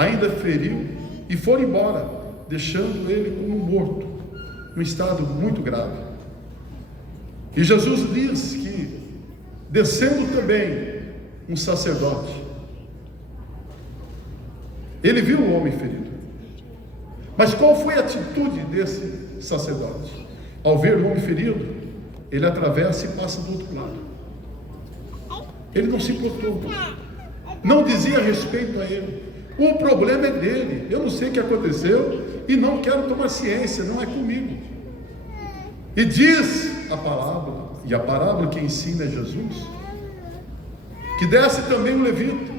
ainda feriu e foram embora, deixando ele como morto, num estado muito grave. E Jesus diz que, descendo também um sacerdote, ele viu o homem ferido. Mas qual foi a atitude desse sacerdote? Ao ver o homem ferido, ele atravessa e passa do outro lado. Ele não se importou, não dizia respeito a ele. O problema é dele, eu não sei o que aconteceu e não quero tomar ciência, não é comigo. E diz a palavra, e a parábola que ensina é Jesus, que desce também um levita,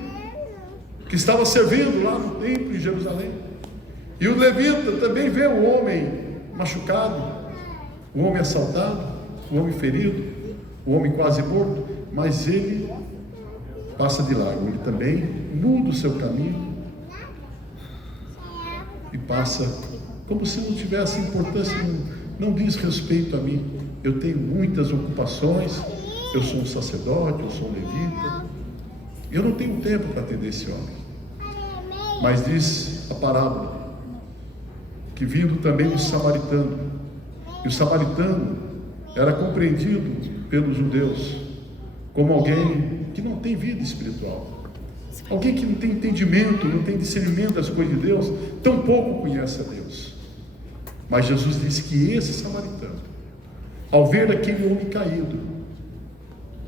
que estava servindo lá no templo em Jerusalém. E o levita também vê o homem machucado, o homem assaltado, o homem ferido, o homem quase morto, mas ele passa de largo, ele também muda o seu caminho e passa como se não tivesse importância, não diz respeito a mim. Eu tenho muitas ocupações, eu sou um sacerdote, eu sou um levita, eu não tenho tempo para atender esse homem. Mas diz a parábola que vindo também um samaritano, e o samaritano era compreendido pelos judeus como alguém que não tem vida espiritual, alguém que não tem entendimento, não tem discernimento das coisas de Deus, tampouco conhece a Deus. Mas Jesus disse que esse samaritano, ao ver aquele homem caído,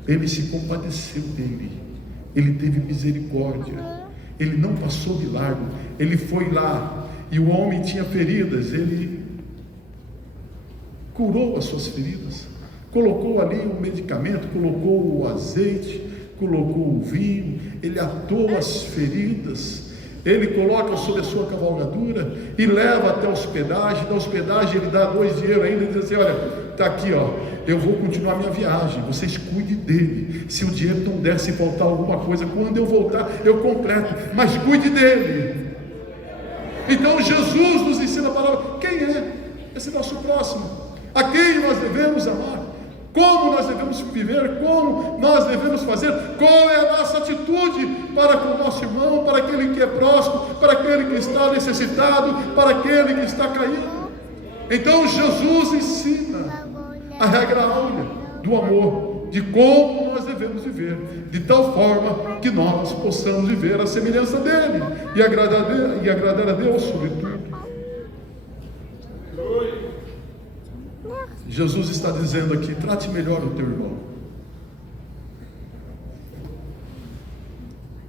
ele se compadeceu dele, ele teve misericórdia, ele não passou de largo, ele foi lá, e o homem tinha feridas, ele curou as suas feridas, colocou ali o medicamento, colocou o azeite, colocou o vinho, ele atou as feridas, ele coloca sobre a sua cavalgadura e leva até a hospedagem. Da hospedagem ele dá 2 dinheiros ainda e diz assim: olha, está aqui, ó, eu vou continuar minha viagem, vocês cuidem dele, se o dinheiro não der, se faltar alguma coisa, quando eu voltar eu completo, mas cuide dele. Então Jesus nos ensina a palavra. Quem é esse nosso próximo? A quem nós devemos amar? Como nós devemos viver? Como nós devemos fazer? Qual é a nossa atitude para com o nosso irmão, para aquele que é próximo, para aquele que está necessitado, para aquele que está caído? Então Jesus ensina a regra áurea do amor, de como nós devemos viver, de tal forma que nós possamos viver a semelhança dele e agradar a Deus sobre tudo. Jesus está dizendo aqui: trate melhor o teu irmão,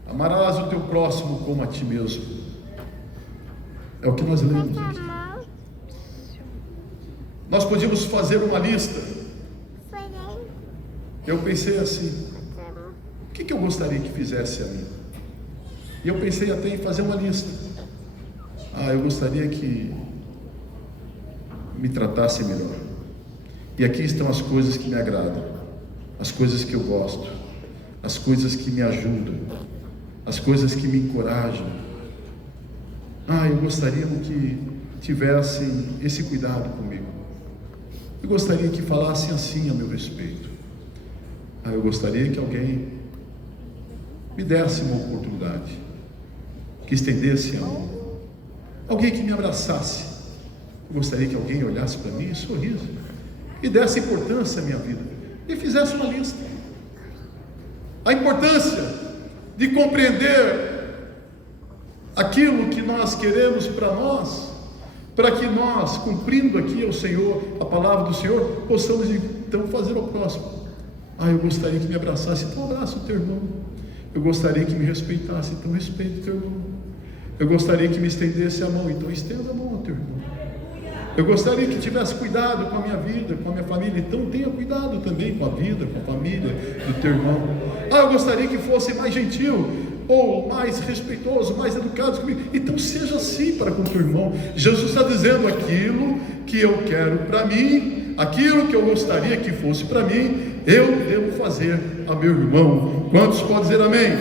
amarás o teu próximo como a ti mesmo. É o que nós lemos aqui. Nós podíamos fazer uma lista. Eu pensei assim: o que eu gostaria que fizesse a mim? E eu pensei até em fazer uma lista. Eu gostaria que me tratasse melhor. E aqui estão as coisas que me agradam, as coisas que eu gosto, as coisas que me ajudam, as coisas que me encorajam. Eu gostaria que tivessem esse cuidado comigo. Eu gostaria que falassem assim a meu respeito. Eu gostaria que alguém me desse uma oportunidade, que estendesse a mão, alguém que me abraçasse. Eu gostaria que alguém olhasse para mim e sorrisse e desse importância à minha vida e fizesse uma lista. A importância de compreender aquilo que nós queremos para nós, para que nós, cumprindo aqui ao Senhor, a palavra do Senhor, possamos então fazer ao próximo. Eu gostaria que me abraçasse, então abraça o teu irmão. Eu gostaria que me respeitasse, então respeite o teu irmão. Eu gostaria que me estendesse a mão, então estenda a mão ao teu irmão. Eu gostaria que tivesse cuidado com a minha vida, com a minha família, então tenha cuidado também com a vida, com a família do teu irmão. Eu gostaria que fosse mais gentil, ou mais respeitoso, mais educado comigo, então seja assim para com o teu irmão. Jesus está dizendo: aquilo que eu quero para mim, aquilo que eu gostaria que fosse para mim, eu devo fazer a meu irmão. Quantos podem dizer amém?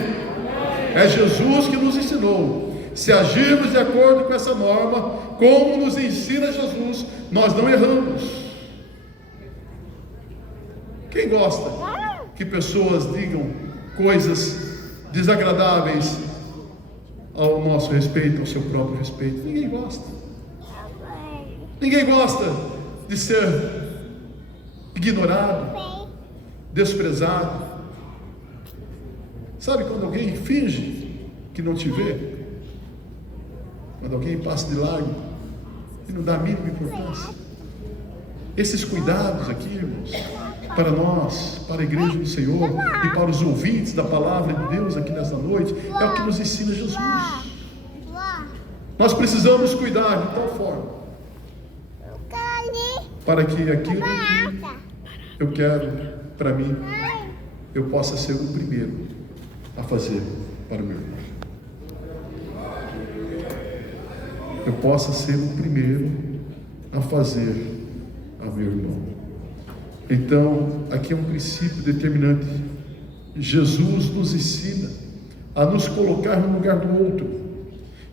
É Jesus que nos ensinou. Se agirmos de acordo com essa norma, como nos ensina Jesus, nós não erramos. Quem gosta que pessoas digam coisas desagradáveis ao nosso respeito, ao seu próprio respeito. Ninguém gosta. Ninguém gosta de ser ignorado, desprezado. Sabe quando alguém finge que não te vê? Quando alguém passa de largo e não dá a mínima importância. Esses cuidados aqui, irmãos, para nós, para a igreja do Senhor e para os ouvintes da palavra de Deus aqui nesta noite, é o que nos ensina Jesus. Nós precisamos cuidar de tal forma para que aquilo que eu quero para mim, eu possa ser o primeiro a fazer para o meu irmão. Eu possa ser o primeiro a fazer ao meu irmão. Então, aqui é um princípio determinante. Jesus nos ensina a nos colocar no lugar do outro.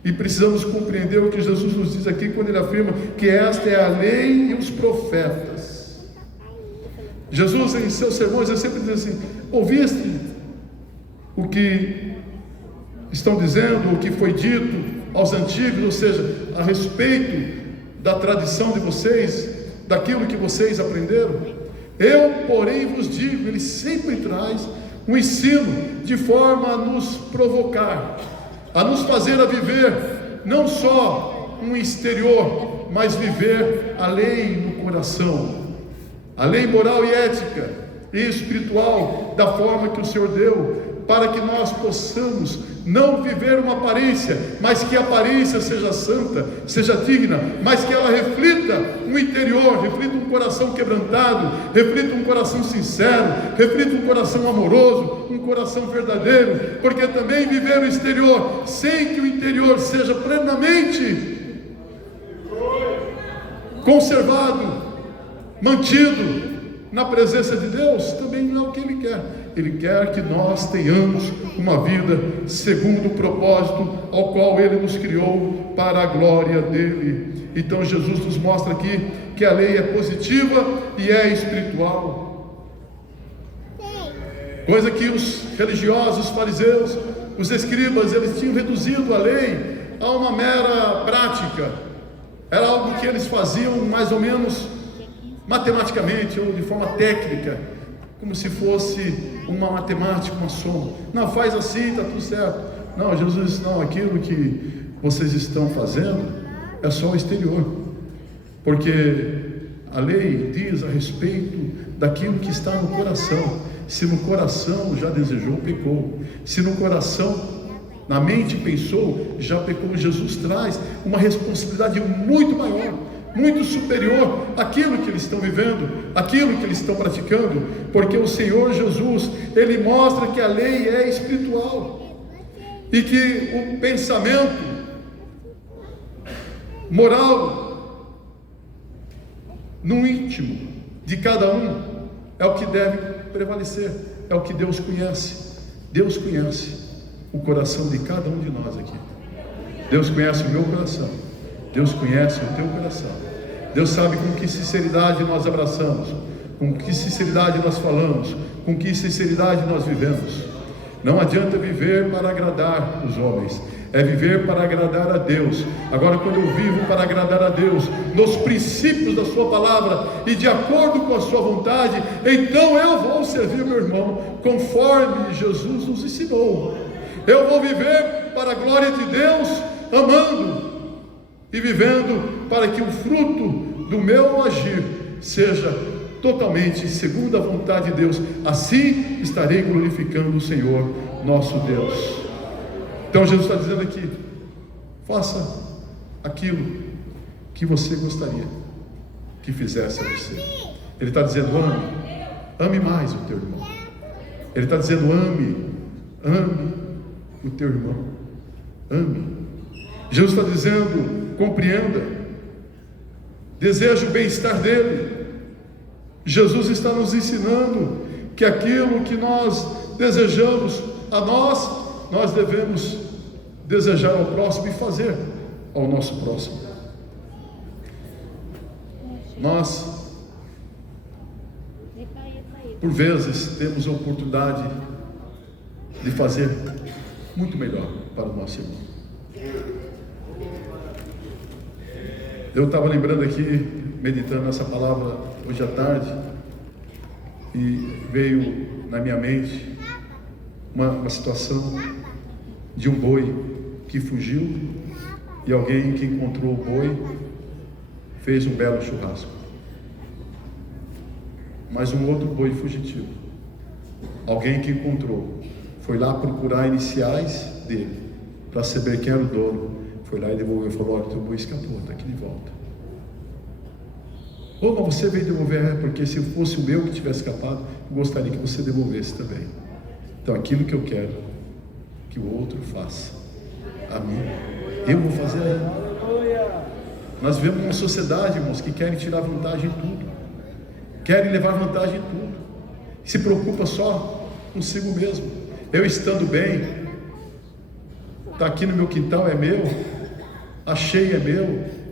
E precisamos compreender o que Jesus nos diz aqui quando ele afirma que esta é a lei e os profetas. Jesus, em seus sermões, ele sempre diz assim: ouviste o que estão dizendo, o que foi dito aos antigos, ou seja, a respeito da tradição de vocês, daquilo que vocês aprenderam? Eu, porém, vos digo. Ele sempre traz um ensino de forma a nos provocar, a nos fazer a viver não só um exterior, mas viver a lei no coração, a lei moral e ética e espiritual da forma que o Senhor deu, para que nós possamos não viver uma aparência, mas que a aparência seja santa, seja digna, mas que ela reflita um interior, reflita um coração quebrantado, reflita um coração sincero, reflita um coração amoroso, um coração verdadeiro, porque também viver o exterior sem que o interior seja plenamente conservado, mantido na presença de Deus, também não é o que Ele quer. Ele quer que nós tenhamos uma vida segundo o propósito ao qual Ele nos criou para a glória dEle. Então Jesus nos mostra aqui que a lei é positiva e é espiritual, coisa que os religiosos, os fariseus, os escribas, eles tinham reduzido a lei a uma mera prática. Era algo que eles faziam mais ou menos matematicamente ou de forma técnica, como se fosse uma matemática, uma soma. Não, faz assim, está tudo certo. Não, Jesus disse: não, aquilo que vocês estão fazendo é só o exterior, porque a lei diz a respeito daquilo que está no coração. Se no coração já desejou, pecou. Se no coração, na mente pensou, já pecou. Jesus traz uma responsabilidade muito maior, muito superior àquilo que eles estão vivendo, àquilo que eles estão praticando, porque o Senhor Jesus, Ele mostra que a lei é espiritual, e que o pensamento moral no íntimo de cada um é o que deve prevalecer, é o que Deus conhece. Deus conhece o coração de cada um de nós aqui. Deus conhece o meu coração, Deus conhece o teu coração. Deus sabe com que sinceridade nós abraçamos, com que sinceridade nós falamos, com que sinceridade nós vivemos. Não adianta viver para agradar os homens, é viver para agradar a Deus. Agora, quando eu vivo para agradar a Deus, nos princípios da sua palavra e de acordo com a sua vontade, então eu vou servir meu irmão, conforme Jesus nos ensinou. Eu vou viver para a glória de Deus, amando e vivendo para que o fruto do meu agir seja totalmente segundo a vontade de Deus. Assim estarei glorificando o Senhor nosso Deus. Então Jesus está dizendo aqui: faça aquilo que você gostaria que fizesse a você. Ele está dizendo: ame mais o teu irmão. Ele está dizendo: ame o teu irmão, ame. Jesus está dizendo: compreenda, deseja o bem-estar dele. Jesus está nos ensinando que aquilo que nós desejamos a nós devemos desejar ao próximo e fazer ao nosso próximo. Nós, por vezes, temos a oportunidade de fazer muito melhor para o nosso irmão. Eu estava lembrando aqui, meditando nessa palavra hoje à tarde, e veio na minha mente uma situação de um boi que fugiu, e alguém que encontrou o boi fez um belo churrasco. Mas um outro boi fugitivo, alguém que encontrou, foi lá procurar iniciais dele, para saber quem era o dono, foi lá e devolveu, falou: olha, teu boi escapou, está aqui de volta. Ou mas você veio devolver, porque se fosse o meu que tivesse escapado, eu gostaria que você devolvesse também. Então aquilo que eu quero que o outro faça a mim, eu vou fazer a ele. Nós vivemos uma sociedade, irmãos, que querem tirar vantagem em tudo, querem levar vantagem em tudo, se preocupa só consigo mesmo. Eu estando bem, está aqui no meu quintal, é meu, achei, é meu.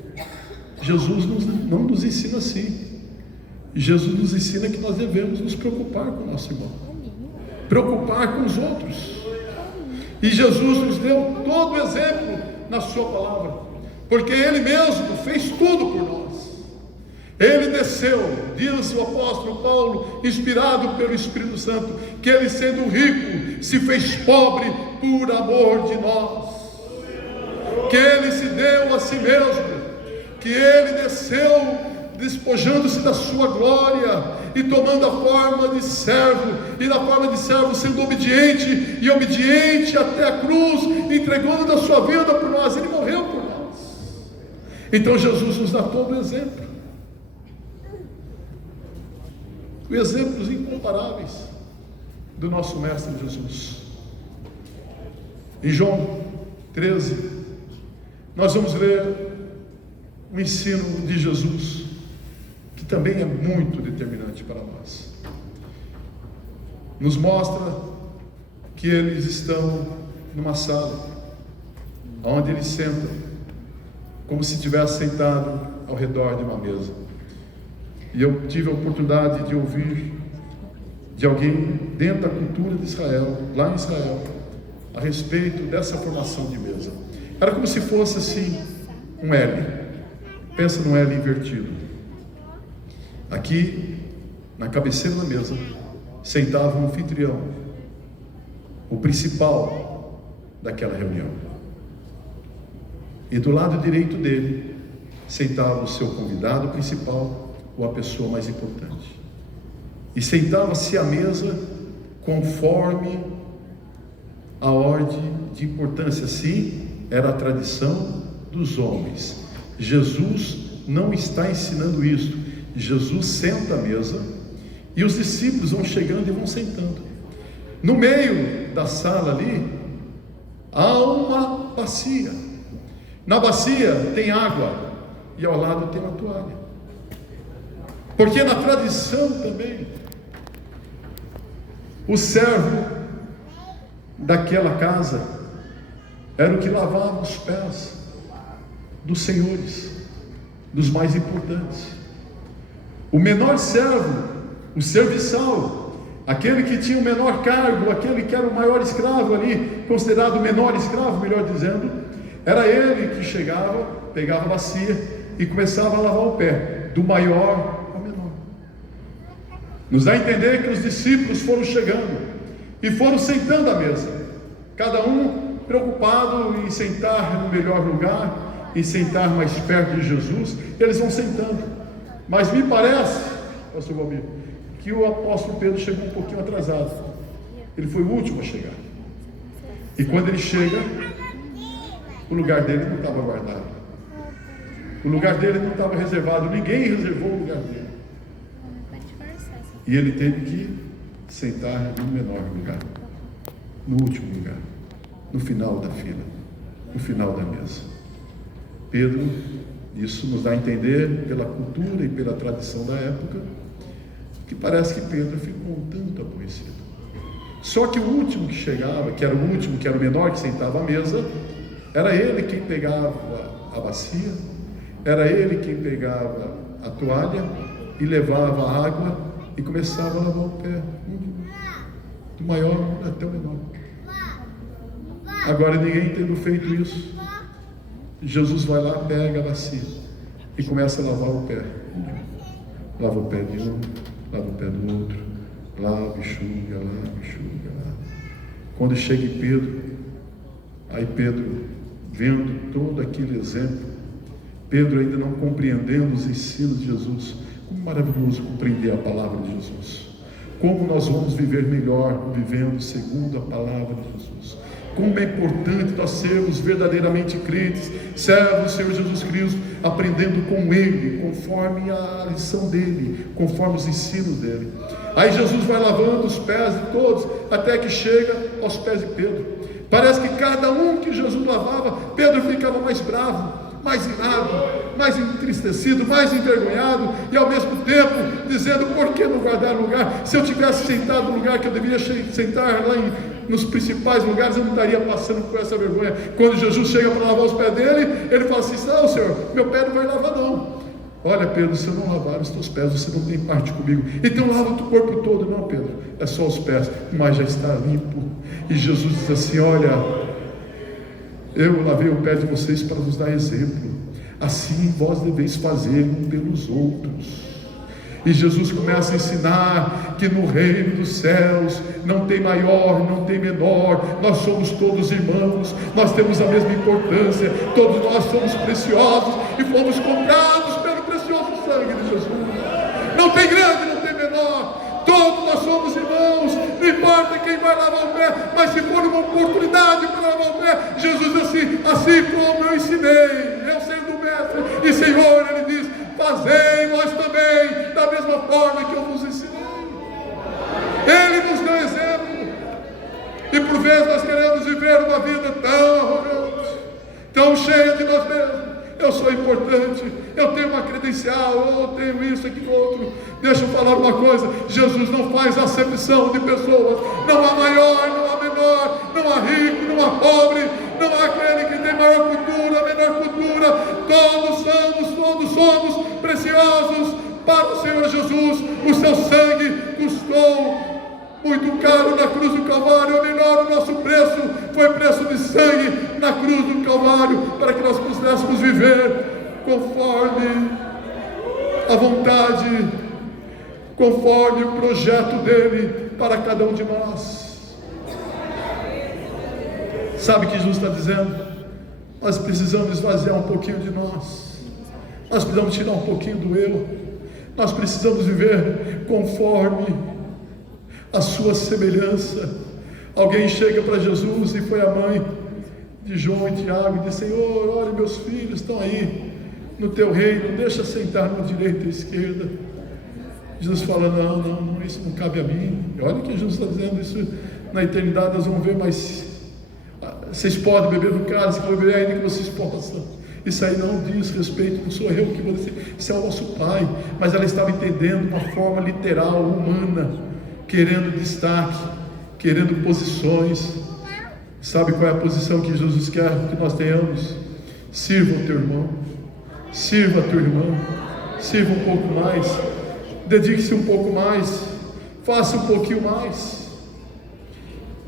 Jesus não nos ensina assim. Jesus nos ensina que nós devemos nos preocupar com o nosso irmão, preocupar com os outros. E Jesus nos deu todo o exemplo na sua palavra, porque Ele mesmo fez tudo por nós. Ele desceu, diz o apóstolo Paulo, inspirado pelo Espírito Santo, que Ele, sendo rico, se fez pobre por amor de nós, que Ele se deu a si mesmo, que Ele desceu despojando-se da sua glória e tomando a forma de servo, e na forma de servo sendo obediente, e obediente até a cruz, entregando da sua vida por nós. Ele morreu por nós. Então Jesus nos dá todo o exemplo, exemplos incomparáveis do nosso Mestre Jesus. Em João 13, nós vamos ler o ensino de Jesus, que também é muito determinante para nós. Nos mostra que eles estão numa sala, onde eles sentam, como se estivessem sentados ao redor de uma mesa. E eu tive a oportunidade de ouvir de alguém dentro da cultura de Israel, lá em Israel, a respeito dessa formação de mesa. Era como se fosse assim, um L. Pensa num L invertido. Aqui, na cabeceira da mesa, sentava um anfitrião, o principal daquela reunião. E do lado direito dele, sentava o seu convidado principal, ou a pessoa mais importante. E sentava-se à mesa conforme a ordem de importância. Assim era a tradição dos homens. Jesus não está ensinando isso. Jesus senta à mesa e os discípulos vão chegando e vão sentando. No meio da sala ali há uma bacia. Na bacia tem água e ao lado tem uma toalha. Porque na tradição também, o servo daquela casa era o que lavava os pés dos senhores, dos mais importantes. O menor servo, o serviçal, aquele que tinha o menor cargo, aquele que era o maior escravo ali, considerado o menor escravo, melhor dizendo, era ele que chegava, pegava a bacia e começava a lavar o pé, do maior ao menor. Nos dá a entender que os discípulos foram chegando e foram sentando à mesa, cada um preocupado em sentar no melhor lugar, em sentar mais perto de Jesus. Eles vão sentando, mas me parece, pastor Valmir, que o apóstolo Pedro chegou um pouquinho atrasado. Ele foi o último a chegar, e quando ele chega, o lugar dele não estava guardado, o lugar dele não estava reservado, ninguém reservou o lugar dele, e ele teve que sentar no menor lugar, no último lugar, no final da fila, no final da mesa. Pedro, isso nos dá a entender pela cultura e pela tradição da época, que parece que Pedro ficou um tanto aborrecido. Só que o último que chegava, que era o último, que era o menor que sentava à mesa, era ele quem pegava a bacia, era ele quem pegava a toalha e levava a água e começava a lavar o pé, do maior até o menor. Agora, ninguém tendo feito isso, Jesus vai lá, pega a bacia e começa a lavar o pé. Lava o pé de um, lava o pé do outro, lava, enxuga, lava. Quando chega em Pedro, aí Pedro, vendo todo aquele exemplo, Pedro ainda não compreendendo os ensinos de Jesus, como maravilhoso compreender a palavra de Jesus, como nós vamos viver melhor vivendo segundo a palavra de Jesus, como é importante nós sermos verdadeiramente crentes, servos do Senhor Jesus Cristo, aprendendo com Ele, conforme a lição dEle, conforme os ensinos dEle. Aí Jesus vai lavando os pés de todos, até que chega aos pés de Pedro. Parece que cada um que Jesus lavava, Pedro ficava mais bravo, mais irado, mais entristecido, mais envergonhado, e ao mesmo tempo dizendo: por que não guardar lugar? Se eu tivesse sentado no lugar que eu deveria sentar lá nos principais lugares, eu não estaria passando por essa vergonha. Quando Jesus chega para lavar os pés dele, ele fala assim: não, Senhor, meu pé não vai lavar não. Olha, Pedro, se eu não lavar os teus pés, você não tem parte comigo. Então lava o teu corpo todo. Não, Pedro, é só os pés, mas já está limpo. E Jesus diz assim: olha, eu lavei o pé de vocês para vos dar exemplo, assim vós deveis fazer um pelos outros. E Jesus começa a ensinar que no reino dos céus não tem maior, não tem menor, nós somos todos irmãos, nós temos a mesma importância, todos nós somos preciosos e fomos comprados pelo precioso sangue de Jesus. Não tem grande, não tem menor, todos nós somos irmãos, não importa quem vai lavar o pé, mas se for uma oportunidade para lavar o pé, Jesus diz assim como eu ensinei, eu sendo o mestre e Senhor, Ele diz: fazei vós também, da mesma forma que eu vos ensinei. Ele nos deu exemplo, e por vezes nós queremos viver uma vida tão arrogante, tão cheia de nós mesmos. Eu sou importante, eu tenho uma credencial, eu tenho isso, aquilo, outro. Deixa eu falar uma coisa: Jesus não faz acepção de pessoas, não há maior, não há menor, não há rico, não há pobre, não há aquele que tem maior cultura, menor cultura, todos somos preciosos para o Senhor Jesus. O seu sangue custou muito caro na cruz do Calvário, ou melhor, o nosso preço foi preço de sangue na cruz do Calvário, para que nós pudéssemos viver conforme a vontade, conforme o projeto dele para cada um de nós. Sabe o que Jesus está dizendo? Nós precisamos esvaziar um pouquinho de nós, nós precisamos tirar um pouquinho do eu, nós precisamos viver conforme a sua semelhança. Alguém chega para Jesus, e foi a mãe de João e Tiago, e diz: Senhor, olha, meus filhos estão aí no teu reino, deixa sentar na direita e esquerda. Jesus fala: não, isso não cabe a mim. E olha que Jesus está dizendo isso. Na eternidade nós vamos ver, mas vocês podem beber do cálice que eu beberei, ainda que vocês possam. Isso aí não diz respeito, não sou eu que vou dizer, isso é o nosso Pai. Mas ela estava entendendo uma forma literal, humana, querendo destaque, querendo posições. Sabe qual é a posição que Jesus quer que nós tenhamos? Sirva o teu irmão, sirva a tua irmã, sirva um pouco mais, dedique-se um pouco mais, faça um pouquinho mais.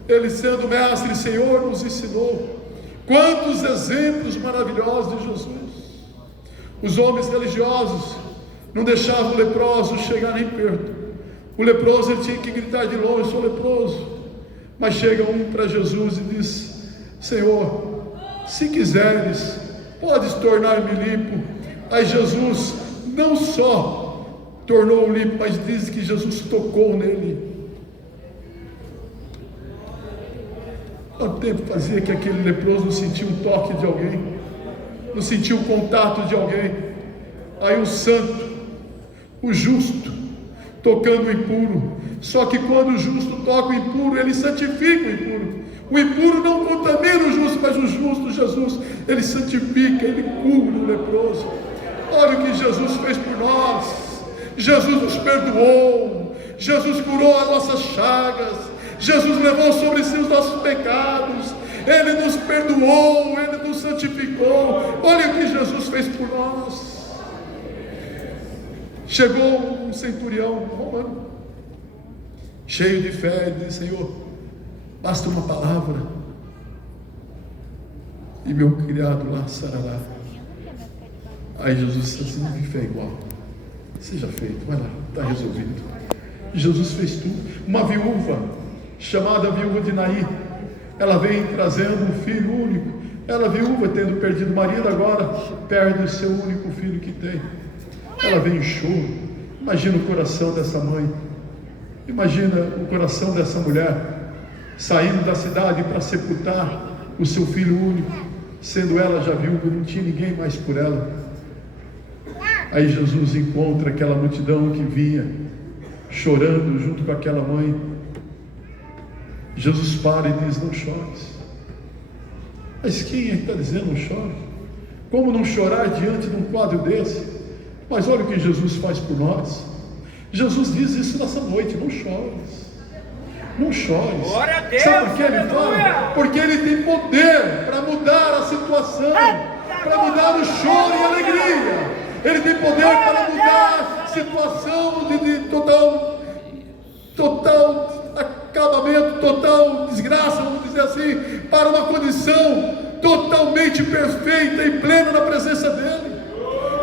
Ele, sendo mestre e Senhor, nos ensinou. Quantos exemplos maravilhosos de Jesus! Os homens religiosos não deixavam o leproso chegar nem perto. O leproso, ele tinha que gritar de longe: sou leproso. Mas chega um para Jesus e diz: Senhor, se quiseres, podes tornar-me limpo. Aí Jesus não só tornou-o limpo, mas diz que Jesus tocou nele. Quanto tempo fazia que aquele leproso não sentia um toque de alguém, não sentia o contato de alguém? Aí o santo, o justo, tocando o impuro. Só que quando o justo toca o impuro, ele santifica o impuro. O impuro não contamina o justo, mas o justo, Jesus, ele santifica, ele cura o leproso. Olha o que Jesus fez por nós. Jesus nos perdoou, Jesus curou as nossas chagas, Jesus levou sobre si os nossos pecados, Ele nos perdoou, Ele nos santificou. Olha o que Jesus fez por nós. Chegou um centurião romano, cheio de fé, e disse: Senhor, basta uma palavra, E meu criado lá, sarará. Aí Jesus disse assim: não fé igual. Seja feito, vai lá, está resolvido. E Jesus fez tudo. Uma viúva, chamada viúva de Naim, ela vem trazendo um filho único. Ela, viúva, tendo perdido o marido, agora perde o seu único filho que tem. Ela vem em choro. Imagina o coração dessa mãe. Imagina o coração dessa mulher, saindo da cidade para sepultar o seu filho único, sendo ela já viúva, não tinha ninguém mais por ela. Aí Jesus encontra aquela multidão que vinha chorando junto com aquela mãe. Jesus para e diz: não chores. Mas quem é que está dizendo não chore? Como não chorar diante de um quadro desse? Mas olha o que Jesus faz por nós. Jesus diz isso nessa noite: não chores. Não chores. Glória a Deus. Sabe por que ele fala? Porque ele tem poder para mudar a situação, para mudar o choro e a alegria. Ele tem poder para mudar a situação de total acabamento, total desgraça, vamos dizer assim, para uma condição totalmente perfeita e plena na presença dele.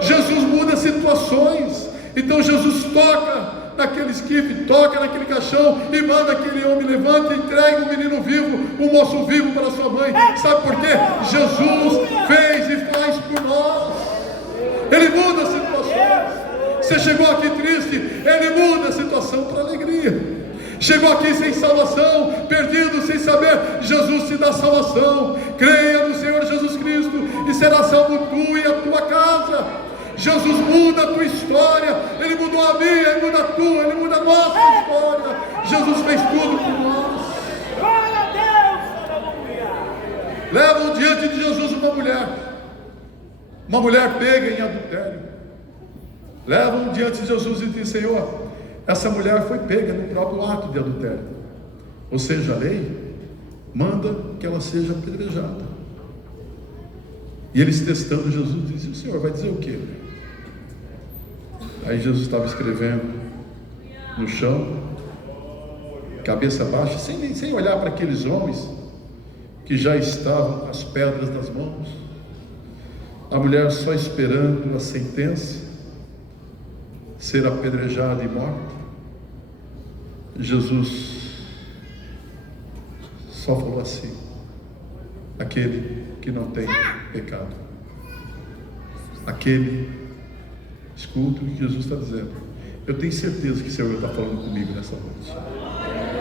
Jesus muda situações. Então Jesus toca naquele esquife, toca naquele caixão e manda aquele homem levante e entregue um menino vivo, um moço vivo para sua mãe. Sabe por quê? Jesus fez e faz por nós. Ele muda situações. Você chegou aqui triste, ele muda a situação para alegria. Chegou aqui sem salvação, perdido, sem saber, Jesus te dá salvação. Creia no Senhor Jesus Cristo e será salvo tu e a tua casa. Jesus muda a tua história. Ele mudou a minha, ele muda a tua, ele muda a nossa história. Jesus fez tudo por nós. Glória a Deus, aleluia. Levam diante de Jesus uma mulher pega em adultério. Levam diante de Jesus e dizem: Senhor, essa mulher foi pega no próprio ato de adultério. Ou seja, a lei manda que ela seja apedrejada. E eles testando Jesus dizem: o Senhor vai dizer o quê? Aí Jesus estava escrevendo no chão, cabeça baixa, sem olhar para aqueles homens que já estavam com as pedras nas mãos. A mulher só esperando a sentença, ser apedrejada e morta. Jesus só falou assim: aquele que não tem pecado. Escuta o que Jesus está dizendo. Eu tenho certeza que o Senhor está falando comigo nessa noite.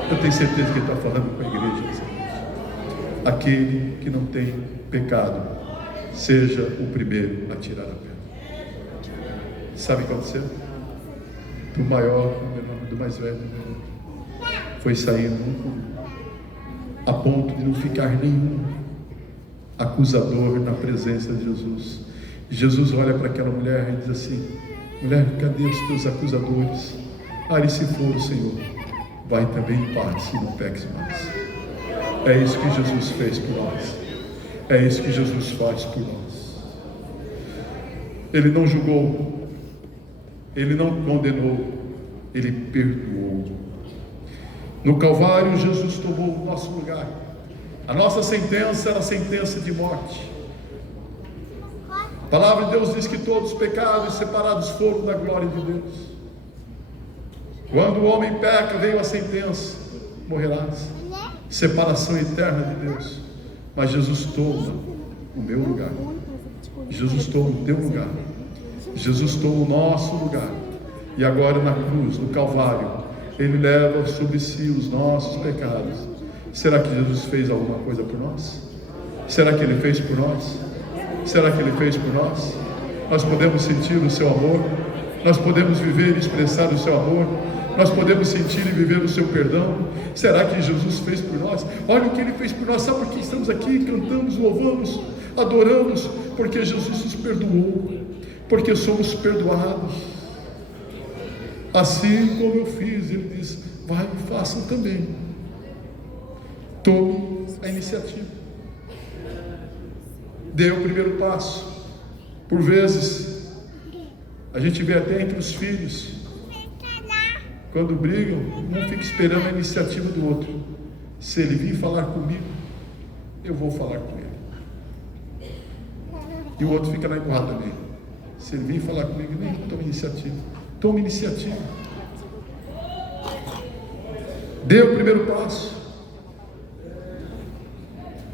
Eu tenho certeza que Ele está falando com a igreja nessa noite. Aquele que não tem pecado, seja o primeiro a tirar a pedra. Sabe o que aconteceu? Do maior, do mais velho, foi saindo um por um, a ponto de não ficar nenhum acusador na presença de Jesus. Jesus olha para aquela mulher e diz assim: mulher, cadê os teus acusadores? E se for o Senhor, vai também em paz e não peques mais. É isso que Jesus fez por nós. É isso que Jesus faz por nós. Ele não julgou, Ele não condenou, Ele perdoou. No Calvário, Jesus tomou o nosso lugar. A nossa sentença era a sentença de morte. A palavra de Deus diz que todos pecados e separados foram da glória de Deus. Quando o homem peca, veio a sentença: morrerás. Separação eterna de Deus. Mas Jesus toma o meu lugar. Jesus toma o teu lugar. Jesus toma o nosso lugar. E agora na cruz, no Calvário, Ele leva sobre si os nossos pecados. Será que Jesus fez alguma coisa por nós? Será que Ele fez por nós? Será que Ele fez por nós? Nós podemos sentir o seu amor, nós podemos viver e expressar o seu amor, nós podemos sentir e viver o seu perdão. Será que Jesus fez por nós? Olha o que Ele fez por nós. Sabe por que estamos aqui? Cantamos, louvamos, adoramos, porque Jesus nos perdoou, porque somos perdoados. Assim como eu fiz, Ele diz: vai e façam também. Tome a iniciativa. Dê o primeiro passo. Por vezes, a gente vê até entre os filhos, quando brigam, não fica esperando a iniciativa do outro. Se ele vir falar comigo, eu vou falar com ele. E o outro fica na guarda ali. Se ele vir falar comigo, nem toma iniciativa. Toma iniciativa. Dê o primeiro passo.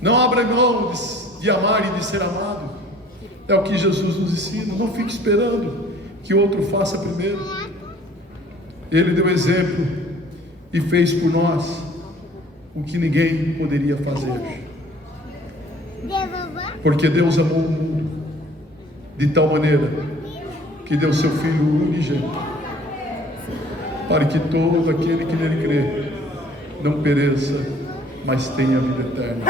Não abra mão de amar e de ser amado. É o que Jesus nos ensina. Não fique esperando que outro faça primeiro. Ele deu exemplo e fez por nós o que ninguém poderia fazer. Porque Deus amou o mundo de tal maneira que deu seu Filho unigênito, para que todo aquele que nele crê não pereça, mas tenha a vida eterna.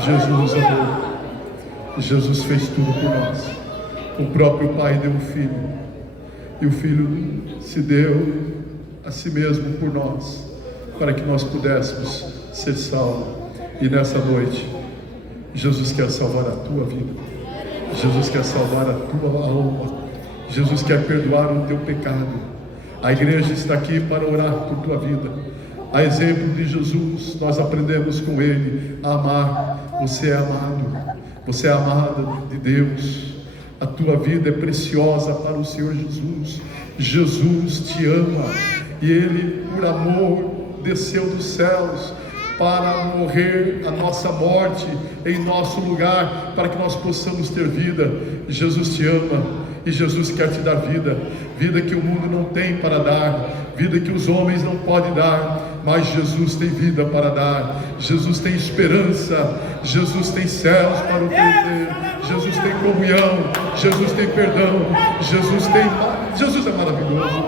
Jesus nos amou. Jesus fez tudo por nós. O próprio Pai deu um Filho, e o Filho se deu a si mesmo por nós, para que nós pudéssemos ser salvos. E nessa noite, Jesus quer salvar a tua vida. Jesus quer salvar a tua alma. Jesus quer perdoar o teu pecado. A igreja está aqui para orar por tua vida. A exemplo de Jesus, nós aprendemos com Ele a amar. Você é amado. Você é amada de Deus. A tua vida é preciosa para o Senhor Jesus. Jesus te ama. E Ele, por amor, desceu dos céus para morrer a nossa morte em nosso lugar, para que nós possamos ter vida. Jesus te ama e Jesus quer te dar vida, vida que o mundo não tem para dar, vida que os homens não podem dar, mas Jesus tem vida para dar. Jesus tem esperança, Jesus tem céus para o teu ter, Jesus tem comunhão, Jesus tem perdão, Jesus é maravilhoso,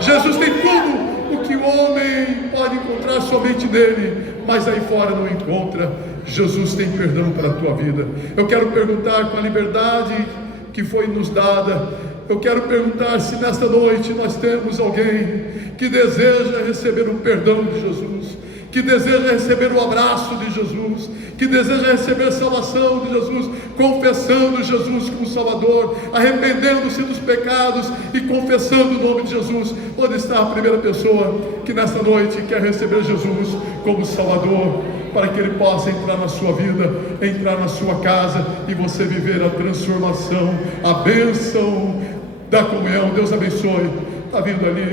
Jesus tem tudo o que o homem pode encontrar somente nele, mas aí fora não encontra. Jesus tem perdão para a tua vida. Eu quero perguntar, com a liberdade que foi nos dada, eu quero perguntar se nesta noite nós temos alguém que deseja receber o perdão de Jesus, que deseja receber o abraço de Jesus, que deseja receber a salvação de Jesus, confessando Jesus como Salvador, arrependendo-se dos pecados e confessando o nome de Jesus. Onde está a primeira pessoa que nesta noite quer receber Jesus como Salvador, para que Ele possa entrar na sua vida, entrar na sua casa e você viver a transformação, a bênção da comunhão? Deus abençoe. Está vindo ali